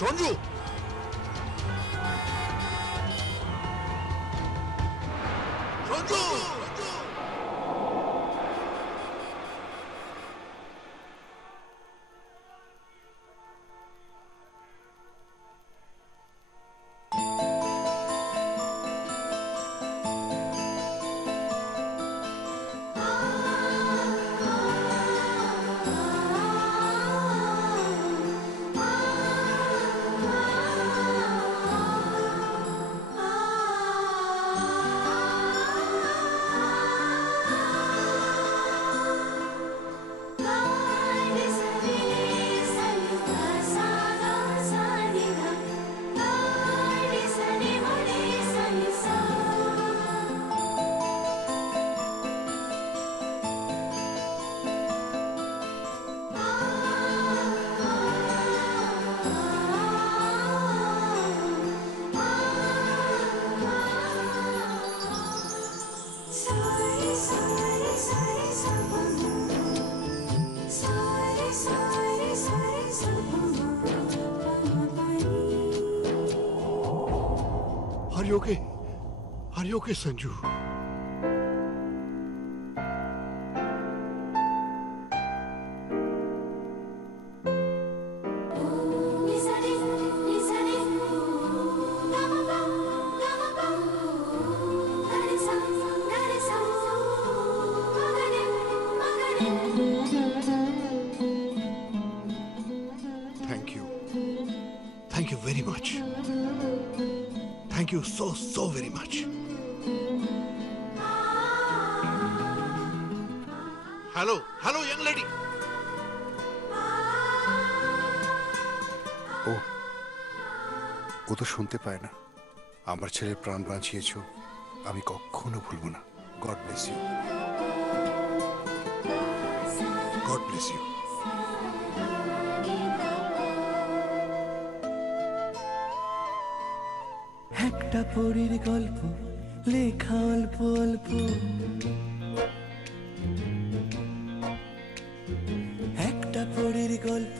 Sanju, Sanju, Are you okay? Are you okay, Sanju? Thank you. Thank you very much. Thank you so very much. Hello, young lady. ও তো শুনতে পায় না। আমার ছেলের প্রাণ বাঁচিয়েছো, আমি কখনো ভুলবো না। God bless you. God bless you. একটা পরীর গল্প লেখা অল্প অল্প, একটা পরীর গল্প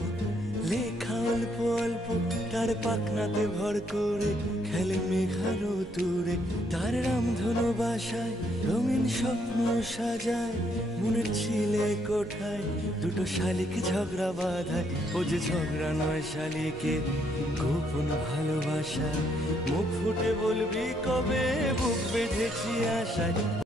লেখা অল্প অল্প, তার পাখনাতে ভর করে খেলে মেঘানো তুরে, তার রামধনু বাসায় রঙিন স্বপ্ন সাজায়, মনের ছিলে কোঠায় দুটো শালিক ঝগড়া বাঁধায়। ও যে ঝগড়া নয় শালিকে গোপন ভালোবাসা, মুখ ফুটে বলবি কবে বুক বেঁধেছি আশায়।